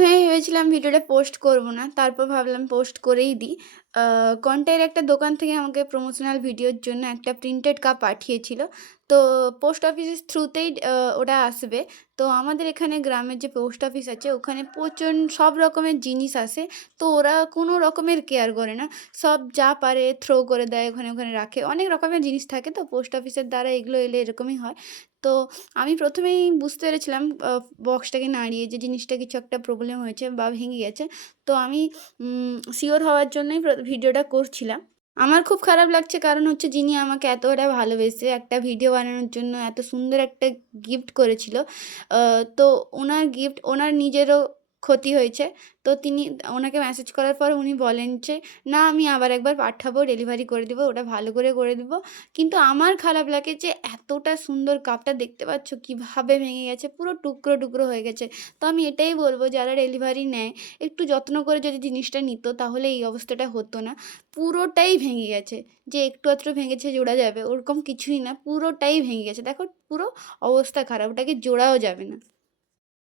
প্রথমে ভেবেছিলাম ভিডিওটা পোস্ট করব না। তারপর ভাবলাম পোস্ট করেই দিই। আ কন্টের একটা দোকান থেকে আমাকে প্রমোশনাল ভিডিওর জন্য একটা প্রিন্টেড কাপ পাঠিয়েছিল। তো পোস্ট অফিসের থ্রুতেই ওটা আসবে। তো আমাদের এখানে গ্রামের যে পোস্ট অফিস আছে ওখানে সব রকমের জিনিস আসে। তো ওরা কোনো রকমের কেয়ার করে না। সব যা পারে থ্রো করে দেয়, ওখানে, ওখানে রাখে। অনেক রকমের জিনিস থাকে তো পোস্ট অফিসের দ্বারা এগুলো এলে এরকমই হয়। তো আমি ১ম এই বুঝতে পেরেছিলাম বক্সটাকে নাড়িয়ে যে জিনিসটা কিছু একটা প্রবলেম হয়েছে বা ভেঙে গেছে। তো আমি সিওর হওয়ার জন্যই ভিডিওটা করছিলাম। আমার খুব খারাপ লাগছে কারণ হচ্ছে যিনি আমাকে এতটা ভালোবেসে একটা ভিডিও বানানোর জন্য এত সুন্দর একটা গিফট করেছিল। তো ওনার নিজেরও ক্ষতি হয়েছে। তো ওনাকে মেসেজ করার পর উনি বলেন যে, "না আমি আবার একবার পাঠাবো, ডেলিভারি করে দিবো, ওটা ভালো করে দিবো।" কিন্তু আমার খারাপ লাগে যে এতটা সুন্দর কাপটা দেখতে পাচ্ছ কিভাবে ভেঙে গেছে, পুরো টুকরো, টুকরো হয়ে গেছে। তো আমি এটাই বলব যারা ডেলিভারি নেয়, একটু যত্ন করে যদি জিনিসটা নিত তাহলে এই অবস্থাটা হতো না। পুরোটাই ভেঙে গেছে। যে একটু আধটু ভেঙেছে জোড়া যাবে ওরকম কিছুই না, পুরোটাই ভেঙে গেছে। দেখো পুরো অবস্থা খারাপ, ওটাকে জোড়াও যাবে না।